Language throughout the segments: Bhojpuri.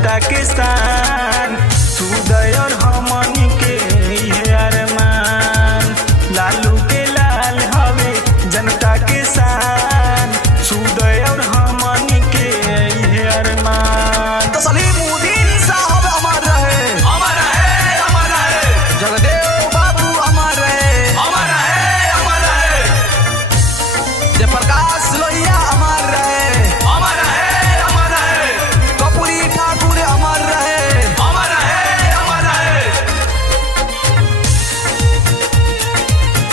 जनता के शान सुदय और हमनी के ये अरमान। लालू के लाल हवे जनता के शान सुदय और हमनी के ये अरमान। तो सलीमुद्दीन साहब अमर रहे, अमर रहे, अमर रहे। जगदेव बाबू अमर रहे, अमर रहे, अमर रहे। जयप्रकाश लोहिया अमर रहे, अमर रहे, अमर रहे। कपूरी ठाकुर अमर रहे, अमर रहे, अमर रहे।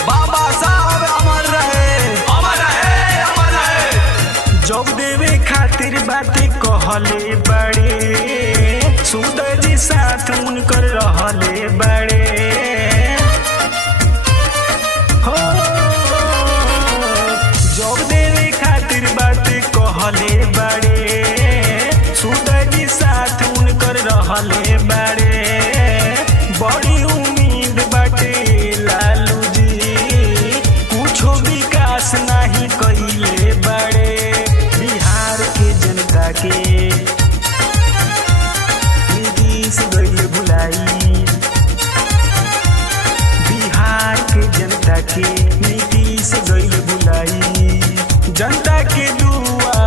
बाबा साहब अमर रहे, अमर रहे, अमर रहे। जब देवे खातिर बातें कहले बड़े सुदय जी साथ उनकर रहले बड़े हो। जब देवे खातिर बातें कहले बड़े सुदय जी साथ उनकर रहले बड़े। बड़ी उम्मीद बाटे लालू जी कुछो विकास नहीं कइले बड़े। बिहार के जनता के नीतीश गइल भुलाई, बिहार के जनता के नीतीश गइल भुलाई। जनता के दुआ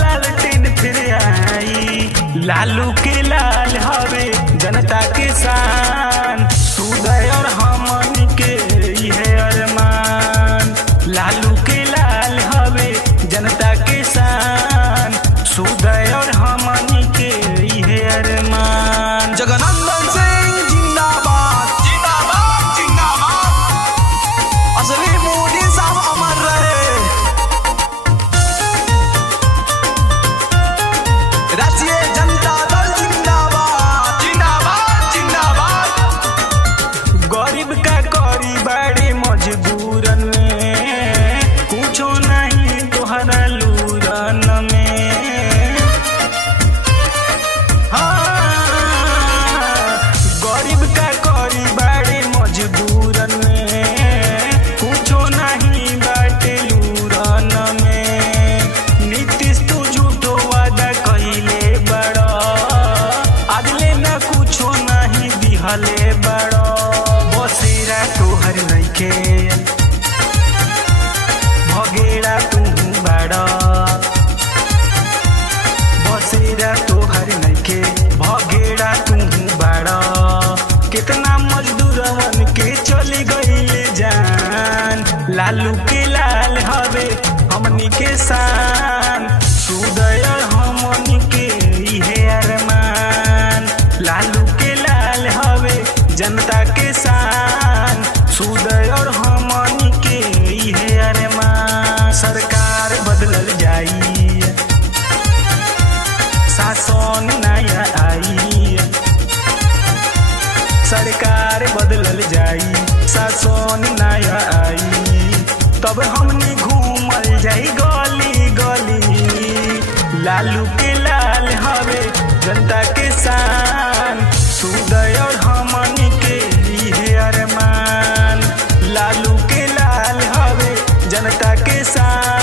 लालटेन फिर आई, लालू के लाल हवे जनता के शान सुदय और हमनी के ये अरमान। लालू के लाल हवे जनता के शान सुदय और हमनी के ये अरमान। जगनंदन सिंह जिंदाबाद, जिंदाबाद, जिंदाबाद। सलीमुद्दीन साहब अमर रहे, राष्ट्रीय जनता दल जिंदाबाद, जिंदाबाद, जिंदाबाद। गरीब का करी बड़े मजबूरन में कुछो नहीं तोहरा लूरन में। हाँ, गरीब का करी बड़े मजबूरन में कुछो नहीं बाटे लूरन में। नीतीश तू झूठो वादा कइले बड़ा अगले न कुछो नहीं दिहले बड़ा। बसेरा तोहर नइखे भगेड़ा तू बड़ा, बसेरा तोहर नइखे भगेड़ा तू बड़ा। कितना मजदूरवन के चली गइले जान, लालू के लाल हवे हमनी के शान सुदय हमनी के ये अरमान। लालू के लाल हवे जनता के शान सुदय और हमनी के ये अरमान। सरकार बदलल जाई शासन नया आई, सरकार बदलल जाई शासन नया आई। तब हमनी घूमल जाई गली गली, लालू के लाल हवे जनता के शान सुदय और हमनी के ये अरमान। लालू के लाल हवे जनता के शान।